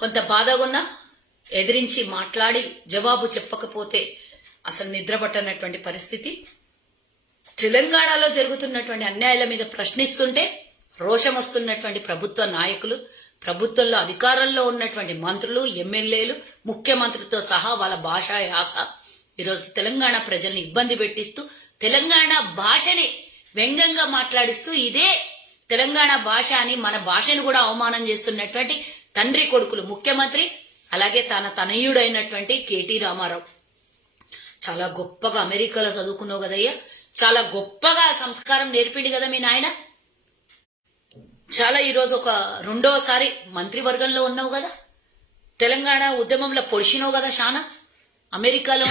కొంత బాధగా ఉన్నా ఎదిరించి మాట్లాడి జవాబు చెప్పకపోతే అసలు నిద్ర పట్టనటువంటి పరిస్థితి. తెలంగాణలో జరుగుతున్నటువంటి అన్యాయాల మీద ప్రశ్నిస్తుంటే రోషం వస్తున్నటువంటి ప్రభుత్వ నాయకులు, ప్రభుత్వంలో అధికారంలో ఉన్నటువంటి మంత్రులు, ఎమ్మెల్యేలు, ముఖ్యమంత్రితో సహా వాళ్ళ భాషా యాస ఈరోజు తెలంగాణ ప్రజల్ని ఇబ్బంది పెట్టిస్తూ తెలంగాణ భాషని వ్యంగ్యంగా మాట్లాడిస్తూ ఇదే తెలంగాణ భాష అని మన భాషను కూడా అవమానం చేస్తున్నటువంటి తండ్రి కొడుకులు ముఖ్యమంత్రి, అలాగే తన తనయుడైనటువంటి కేటీ రామారావు. చాలా గొప్పగా అమెరికాలో చదువుకున్నావు కదయ్యా, చాలా గొప్పగా సంస్కారం నేర్పిండి కదా మీ నాయన. చాలా ఈరోజు ఒక రెండోసారి మంత్రివర్గంలో ఉన్నావు కదా, తెలంగాణ ఉద్యమంలో పొడిచినావు కదా చాలా. అమెరికాలో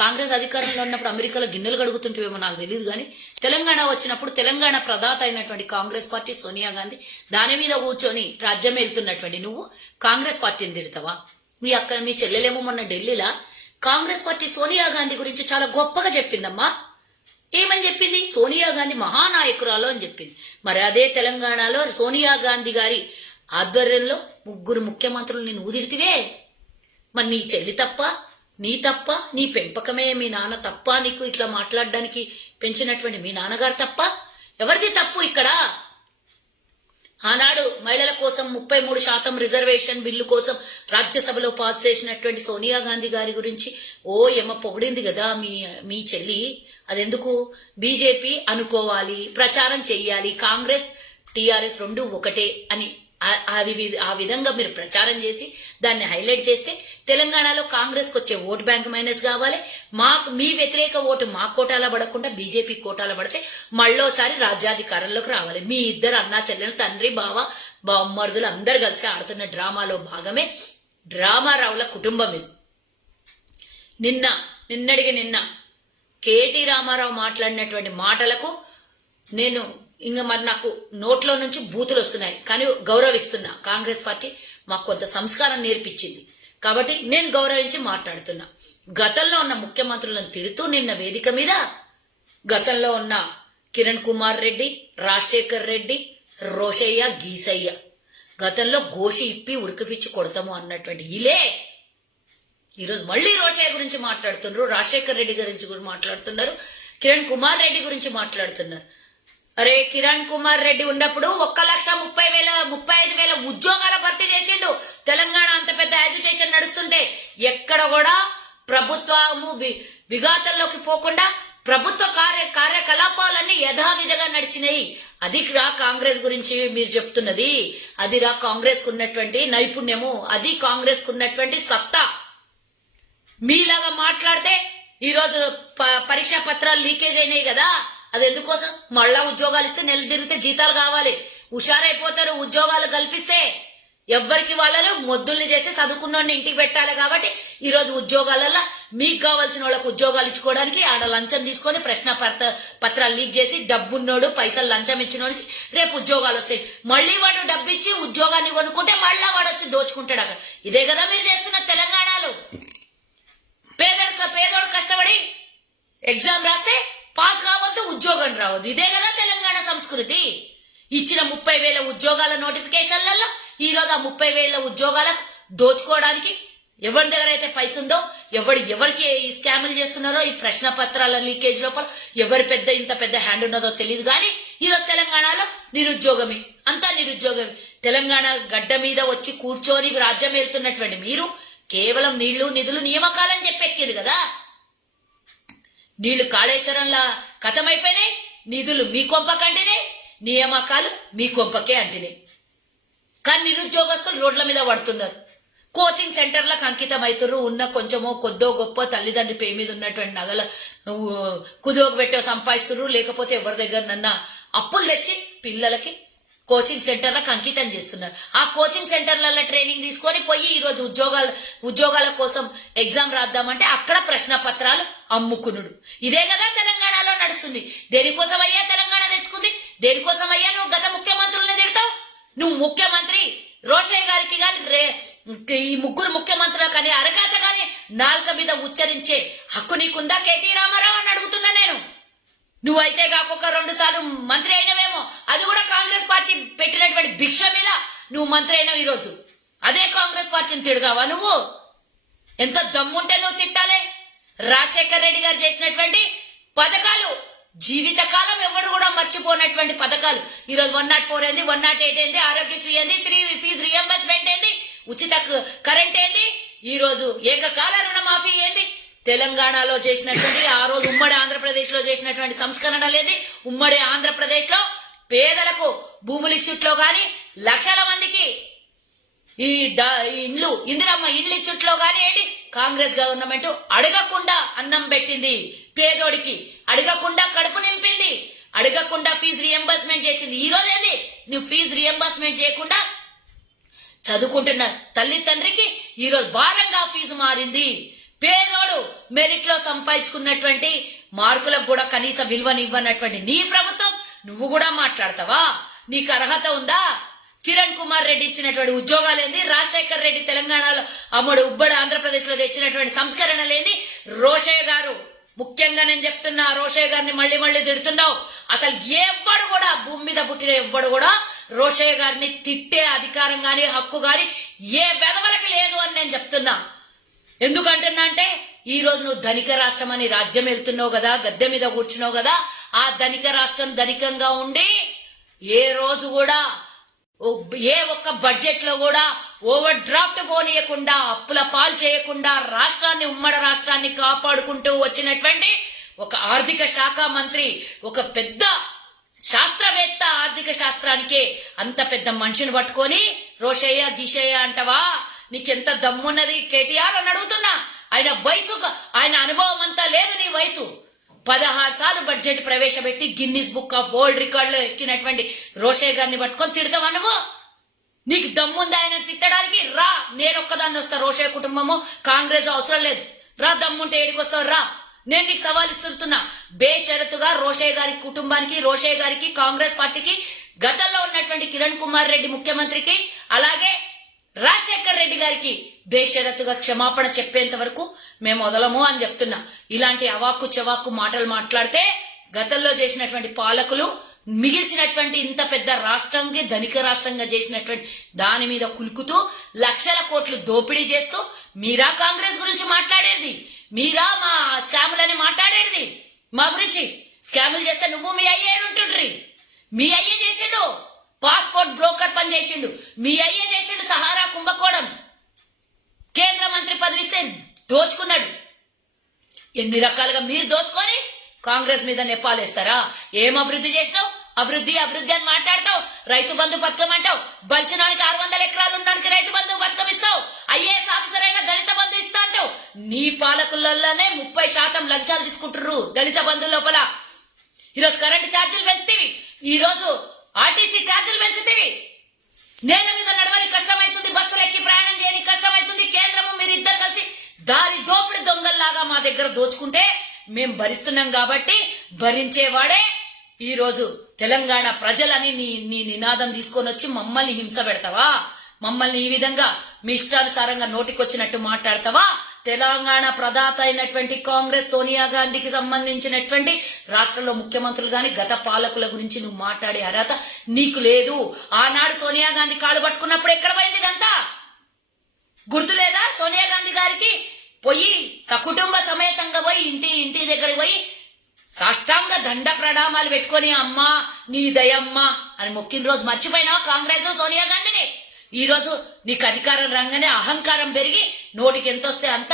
కాంగ్రెస్ అధికారంలో ఉన్నప్పుడు అమెరికాలో గిన్నెలు కడుగుతుంటేమో నాకు తెలియదు, కానీ తెలంగాణ వచ్చినప్పుడు తెలంగాణ ప్రదాత అయినటువంటి కాంగ్రెస్ పార్టీ సోనియా గాంధీ దాని మీద కూర్చొని రాజ్యం వెళ్తున్నటువంటి నువ్వు కాంగ్రెస్ పార్టీని తిడతావా? మీ చెల్లెలేమో మొన్న ఢిల్లీలో కాంగ్రెస్ పార్టీ సోనియా గాంధీ గురించి చాలా గొప్పగా చెప్పిందమ్మా. ఏమని చెప్పింది? సోనియా గాంధీ మహానాయకురాలు అని చెప్పింది. మరి అదే తెలంగాణలో సోనియా గాంధీ గారి ఆధ్వర్యంలో 3 ముఖ్యమంత్రులు నేను ఊదిడితివే. మరి నీ చెల్లి తప్ప, నీ తప్ప, నీ పెంపకమే మీ నాన్న తప్ప, నీకు ఇట్లా మాట్లాడడానికి పెంచినటువంటి మీ నాన్నగారు తప్ప, ఎవరిది తప్పు ఇక్కడ? ఆనాడు మహిళల కోసం 33% రిజర్వేషన్ బిల్లు కోసం రాజ్యసభలో పాస్ చేసినటువంటి సోనియా గాంధీ గారి గురించి పొగిడింది కదా మీ చెల్లి. అదెందుకు? బీజేపీ అనుకోవాలి, ప్రచారం చెయ్యాలి, కాంగ్రెస్ టీఆర్ఎస్ 2 ఒకటే అని ఆ విధంగా మీరు ప్రచారం చేసి దాన్ని హైలైట్ చేస్తే తెలంగాణలో కాంగ్రెస్కి వచ్చే ఓటు బ్యాంక్ మైనస్ కావాలి. మీ వ్యతిరేక ఓటు మా కోటాలో పడకుండా బీజేపీ కోటాలో పడితే మళ్ళోసారి రాజ్యాధికారంలోకి రావాలి. మీ ఇద్దరు అన్నా చెల్లెలు, తండ్రి బావమరుదులు అందరు కలిసి ఆడుతున్న డ్రామాలో భాగమే రామారావుల కుటుంబం ఇది. నిన్న కేటీ రామారావు మాట్లాడినటువంటి మాటలకు నేను మరి నాకు నోట్లో నుంచి బూతులు వస్తున్నాయి, కానీ గౌరవిస్తున్నా. కాంగ్రెస్ పార్టీ మాకు కొంత సంస్కారం నేర్పించింది కాబట్టి నేను గౌరవించి మాట్లాడుతున్నా. గతంలో ఉన్న ముఖ్యమంత్రులను తిడుతూ నిన్న వేదిక మీద గతంలో ఉన్న కిరణ్ కుమార్ రెడ్డి, రాజశేఖర్ రెడ్డి, రోషయ్య, గీసయ్య గతంలో గోషి ఇప్పి ఉడికిపిచ్చి కొడతాము అన్నటువంటి ఇలే ఈరోజు మళ్ళీ రోషయ్య గురించి మాట్లాడుతున్నారు, రాజశేఖర్ రెడ్డి గురించి కూడా మాట్లాడుతున్నారు, కిరణ్ కుమార్ రెడ్డి గురించి మాట్లాడుతున్నారు. అరే, కిరణ్ కుమార్ రెడ్డి ఉన్నప్పుడు 1,35,000 ఉద్యోగాల భర్తీ చేసిండు. తెలంగాణ అంత పెద్ద యాజిటేషన్ నడుస్తుంటే ఎక్కడ కూడా ప్రభుత్వము విఘాతంలోకి పోకుండా ప్రభుత్వ కార్యకలాపాలన్నీ యథావిధిగా నడిచినాయి. అది రా కాంగ్రెస్ గురించి మీరు చెప్తున్నది, అది రా కాంగ్రెస్ కు ఉన్నటువంటి నైపుణ్యము, అది కాంగ్రెస్ కు ఉన్నటువంటి సత్తా. మీలాగా మాట్లాడితే ఈరోజు పరీక్షా పత్రాలు లీకేజ్ అయినాయి కదా, అది ఎందుకోసం? మళ్ళా ఉద్యోగాలు ఇస్తే నెల తిరిగితే జీతాలు కావాలి, హుషారైపోతారు. ఉద్యోగాలు కల్పిస్తే ఎవ్వరికి వాళ్ళలో మొద్దుల్ని చేసి చదువుకున్నోడిని ఇంటికి పెట్టాలి. కాబట్టి ఈరోజు ఉద్యోగాలలో మీకు కావాల్సిన వాళ్ళకు ఉద్యోగాలు ఇచ్చుకోవడానికి ఆడ లంచం తీసుకొని ప్రశ్న పత్రాలు లీక్ చేసి డబ్బున్నోడు పైసలు లంచం ఇచ్చినోడికి రేపు ఉద్యోగాలు వస్తాయి. మళ్ళీ వాడు డబ్బు ఇచ్చి ఉద్యోగాన్ని కొనుక్కుంటే మళ్ళా వాడు వచ్చి దోచుకుంటాడు అక్కడ. ఇదే కదా మీరు చేస్తున్న తెలంగాణలో. పేదోడు కష్టపడి ఎగ్జామ్ రాస్తే పాస్ కావద్దు, ఉద్యోగం రావద్దు. ఇదే కదా తెలంగాణ సంస్కృతి. ఇచ్చిన 30,000 ఉద్యోగాల నోటిఫికేషన్లలో ఈరోజు ఆ 30,000 ఉద్యోగాలకు దోచుకోవడానికి ఎవరి దగ్గర అయితే పైస ఉందో, ఎవరికి ఈ స్కాములు చేస్తున్నారో, ఈ ప్రశ్న పత్రాల లీకేజ్ లోపల ఇంత పెద్ద హ్యాండ్ ఉన్నదో తెలియదు. కానీ ఈరోజు తెలంగాణలో నిరుద్యోగమే, అంతా నిరుద్యోగమే. తెలంగాణ గడ్డ మీద వచ్చి కూర్చొని రాజ్యం వెళ్తున్నటువంటి మీరు కేవలం నీళ్లు నిధులు నియామకాలని చెప్పెక్కిరు కదా. నీళ్లు కాళేశ్వరంలా కథమైపోయినాయి, నిధులు మీ కొంపకంటేనే, నియామకాలు మీ కొంపకే అంటినాయి. కానీ నిరుద్యోగస్తులు రోడ్ల మీద పడుతున్నారు, కోచింగ్ సెంటర్లకు అంకితం అవుతున్నారు. ఉన్న కొంచెమో కొద్దో గొప్ప తల్లిదండ్రి పే మీద ఉన్నటువంటి నగల కుదువకు పెట్టో సంపాదిస్తున్నారు, లేకపోతే ఎవరి దగ్గర అప్పులు తెచ్చి పిల్లలకి కోచింగ్ సెంటర్లకు అంకితం చేస్తున్నారు. ఆ కోచింగ్ సెంటర్లలో ట్రైనింగ్ తీసుకొని పోయి ఈరోజు ఉద్యోగాల కోసం ఎగ్జామ్ రాద్దామంటే అక్కడ ప్రశ్న పత్రాలు అమ్ముకునుడు. ఇదే కదా తెలంగాణలో నడుస్తుంది. దేనికోసం అయ్యా తెలంగాణ తెచ్చుకుంది? దేనికోసం అయ్యా నువ్వు గత ముఖ్యమంత్రులను తిడతావు? నువ్వు ముఖ్యమంత్రి రోషయ్య గారికి కానీ ఈ 3 ముఖ్యమంత్రులు కానీ అరగత కానీ నాలుక మీద ఉచ్చరించే హక్కు నీకుందా కేటీ రామారావు అని అడుగుతున్నా నేను. నువ్వైతే కాకొక 2 సార్లు మంత్రి అయినవేమో, అది కూడా కాంగ్రెస్ పార్టీ పెట్టినటువంటి భిక్ష మీద నువ్వు మంత్రి అయినావు ఈరోజు. అదే కాంగ్రెస్ పార్టీని తిడతావా నువ్వు? ఎంత దమ్ముంటే నువ్వు తిట్టాలే. రాజశేఖర్ రెడ్డి గారు చేసినటువంటి పథకాలు జీవితకాలం ఎవరు కూడా మర్చిపోయినటువంటి పథకాలు. ఈరోజు 104 ఏంది, 108 ఏంది, ఆరోగ్యశ్రీ ఏంది, ఫ్రీ ఫీజు రియంబర్స్మెంట్ ఏంది, ఉచిత కరెంట్ ఏంది, ఈ రోజు ఏకకాల రుణమాఫీ ఏంది, తెలంగాణలో చేసినటువంటి ఆ రోజు ఉమ్మడి ఆంధ్రప్రదేశ్ లో చేసినటువంటి సంస్కరణలు ఏంది, ఉమ్మడి ఆంధ్రప్రదేశ్ లో పేదలకు భూములు ఇచ్చుట్లో గాని లక్షల మందికి ఈ ఇండ్లు ఇందిరమ్మ ఇండ్లు ఇచ్చుట్లో గాని ఏంటి కాంగ్రెస్ గవర్నమెంట్ అడగకుండా అన్నం పెట్టింది పేదోడికి, అడగకుండా కడుపు నింపింది, అడగకుండా ఫీజు రియంబర్స్మెంట్ చేసింది. ఈ రోజు ఏంది నువ్వు ఫీజు రియంబర్స్మెంట్ చేయకుండా చదువుకుంటున్న తల్లి తండ్రికి ఈ రోజు భారంగా ఫీజు మారింది. పేదోడు మెరిట్ లో సంపాదించుకున్నటువంటి మార్కులకు కూడా కనీస విలువనివ్వనటువంటి నీ ప్రభుత్వం నువ్వు కూడా మాట్లాడతావా? నీకు అర్హత ఉందా? కిరణ్ కుమార్ రెడ్డి ఇచ్చినటువంటి ఉద్యోగాలు ఏంది, రాజశేఖర్ రెడ్డి తెలంగాణలో ఉమ్మడి ఆంధ్రప్రదేశ్ లో తెచ్చినటువంటి సంస్కరణలు ఏంది, రోషయ్య గారు ముఖ్యంగా నేను చెప్తున్నా, రోషయ్య గారిని మళ్ళీ మళ్ళీ తిడుతున్నావు. అసలు ఎవ్వడు కూడా భూమి మీద పుట్టిన ఎవ్వడు కూడా రోషయ్య గారిని తిట్టే అధికారం గాని హక్కు గాని ఏ వెధవలకి లేదు అని నేను చెప్తున్నా. ఎందుకంటున్నా అంటే ఈ రోజు నువ్వు ధనిక రాష్ట్రం అని రాజ్యం వెళ్తున్నావు కదా, గద్దె మీద కూర్చున్నావు కదా. ఆ ధనిక రాష్ట్రం ధనికంగా ఉండి ఏ రోజు కూడా ఏ ఒక్క బడ్జెట్ లో కూడా ఓవర్ డ్రాఫ్ట్ పోనీయకుండా అప్పుల పాలు చేయకుండా రాష్ట్రాన్ని ఉమ్మడి రాష్ట్రాన్ని కాపాడుకుంటూ వచ్చినటువంటి ఒక ఆర్థిక శాఖ మంత్రి, ఒక పెద్ద శాస్త్రవేత్త, ఆర్థిక శాస్త్రానికే అంత పెద్ద మనిషిని పట్టుకొని రోషయ్య గిషయ్య అంటవా? నీకెంత దమ్మున్నది కేటీఆర్ అని అడుగుతున్నా. ఆయన వయసు, ఆయన అనుభవం అంతా లేదు నీ వయసు. 16 సార్లు బడ్జెట్ ప్రవేశపెట్టి గిన్నిస్ బుక్ ఆఫ్ వరల్డ్ రికార్డులో ఎక్కినటువంటి రోషయ్య గారిని పట్టుకొని తిడతావా నువ్వు? నీకు దమ్ముంది ఆయన తిట్టడానికి? రా, నేను ఒక్కదాన్ని వస్తా. రోషయ్య కుటుంబము కాంగ్రెస్ అవసరం లేదు. రా, దమ్ముంటే ఏడికొస్తావు రా. నేను నీకు సవాల్ ఇస్తున్నా. బేషరతుగా రోషయ్య గారి కుటుంబానికి, రోషయ్య గారికి, కాంగ్రెస్ పార్టీకి, గతంలో ఉన్నటువంటి కిరణ్ కుమార్ రెడ్డి ముఖ్యమంత్రికి, అలాగే రాజశేఖర్ రెడ్డి గారికి బేషరతుగా క్షమాపణ చెప్పేంత వరకు మేము వదలము అని చెప్తున్నా. ఇలాంటి అవాక్కు చెవాక్కు మాటలు మాట్లాడితే గతంలో చేసినటువంటి పాలకులు మిగిల్చినటువంటి ఇంత పెద్ద రాష్ట్రంకి ధనిక రాష్ట్రంగా చేసినటువంటి దాని మీద కులుకుతూ లక్షల కోట్లు దోపిడీ చేస్తూ మీరా కాంగ్రెస్ గురించి మాట్లాడేది? మీరా మా స్కాములని మాట్లాడేది? మా గురించి స్కాములు చేస్తే నువ్వు మీ అయ్యే ఉంటుండ్రి. మీ అయ్యే చేసిండు పాస్పోర్ట్ బ్రోకర్ పని చేసిండు, మీ అయ్యే చేసిండు సహారా కుంభకోణం. కేంద్ర మంత్రి పదవి ఇస్తే దోచుకున్నాడు. ఎన్ని రకాలుగా మీరు దోచుకొని కాంగ్రెస్ మీద నెప్పాలేస్తారా? ఏం అభివృద్ధి చేసినావు? అభివృద్ధి అభివృద్ధి అని మాట్లాడతావు. రైతు బంధు పథకం అంటావు. బలిచినానికి 600 ఎకరాలు ఉండడానికి రైతు బంధు పథకం ఇస్తావు. ఐఏఎస్ ఆఫీసర్ అయినా దళిత బంధు ఇస్తా అంటావు. నీ పాలకులలోనే 30% లంచాలు తీసుకుంటున్నారు దళిత బంధు లోపల. ఈరోజు కరెంటు ఛార్జీలు పెంచుతీవి, ఈరోజు ఆర్టీసీ ఛార్జీలు పెంచుతీవి. నేల మీద నడవని కష్టమైతుంది, బస్సులు ఎక్కి ప్రయాణం చేయని కష్టమైతుంది. కేంద్రము మీరు ఇద్దరు కలిసి దారి దోపిడి దొంగల్లాగా మా దగ్గర దోచుకుంటే మేం భరిస్తున్నాం కాబట్టి భరించేవాడే ఈ రోజు తెలంగాణ ప్రజలని నీ నినాదం తీసుకొని వచ్చి మమ్మల్ని హింస పెడతావా? మమ్మల్ని ఈ విధంగా మీ ఇష్టానుసారంగా నోటికొచ్చినట్టు మాట్లాడతావా? తెలంగాణ ప్రదాత అయినటువంటి కాంగ్రెస్ సోనియా గాంధీకి సంబంధించినటువంటి రాష్ట్రంలో ముఖ్యమంత్రులు గాని గత పాలకుల గురించి నువ్వు మాట్లాడే అర్హత నీకు లేదు. ఆనాడు సోనియా గాంధీ కాళ్ళు పట్టుకున్నప్పుడు ఎక్కడ పోయింది ఇదంతా? గుర్తు లేదా? సోనియా గాంధీ గారికి పోయి సకుటుంబ సమేతంగా పోయి ఇంటి దగ్గరికి పోయి సాష్టాంగ దండ ప్రణామాలు పెట్టుకొని అమ్మా నీ దయమ్మా అని మొక్కిన రోజు మర్చిపోయినావు కాంగ్రెస్ సోనియా గాంధీని? ఈ రోజు నీకు అధికారం రంగానే అహంకారం పెరిగి నోటికి ఎంత వస్తే అంత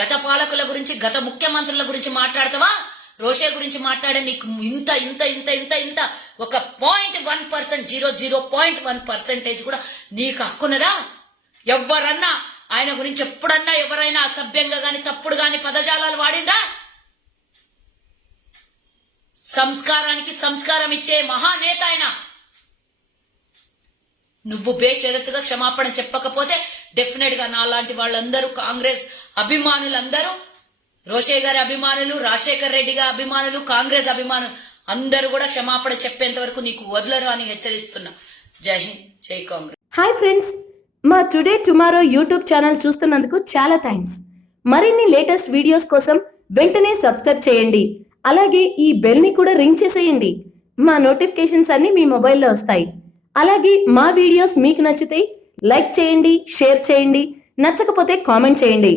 గత పాలకుల గురించి, గత ముఖ్యమంత్రుల గురించి మాట్లాడతావా? రోషే గురించి మాట్లాడే నీకు ఇంత ఇంత ఇంత ఇంత ఇంత ఒక 0.1%, 0.1% కూడా నీకు హక్కున్నదా? ఎవరన్నా ఆయన గురించి ఎప్పుడన్నా ఎవరైనా అసభ్యంగా గాని తప్పుడు గాని పదజాలాలు వాడిందా? సంస్కారానికి సంస్కారం ఇచ్చే మహానేత ఆయన. నువ్వు బేషరతుగా క్షమాపణ చెప్పకపోతే డెఫినెట్ గా నాలాంటి వాళ్ళందరూ, కాంగ్రెస్ అభిమానులందరూ, రోషయ్య గారి అభిమానులు, రాజశేఖర్ రెడ్డి గారి అభిమానులు, కాంగ్రెస్ అభిమానులు అందరూ కూడా క్షమాపణ చెప్పేంత వరకు నీకు వదలరు అని హెచ్చరిస్తున్నా. జై హింద్, జై కాంగ్రెస్. హాయ్ ఫ్రెండ్స్, మా టుడే టుమారో యూట్యూబ్ ఛానల్ చూస్తున్నందుకు చాలా థ్యాంక్స్. మరిన్ని లేటెస్ట్ వీడియోస్ కోసం వెంటనే సబ్స్క్రైబ్ చేయండి. అలాగే ఈ బెల్ ని కూడా రింగ్ చేసేయండి. మా నోటిఫికేషన్స్ అన్ని మీ మొబైల్లో వస్తాయి. అలాగే మా వీడియోస్ మీకు నచ్చితే లైక్ చేయండి, షేర్ చేయండి, నచ్చకపోతే కామెంట్ చేయండి.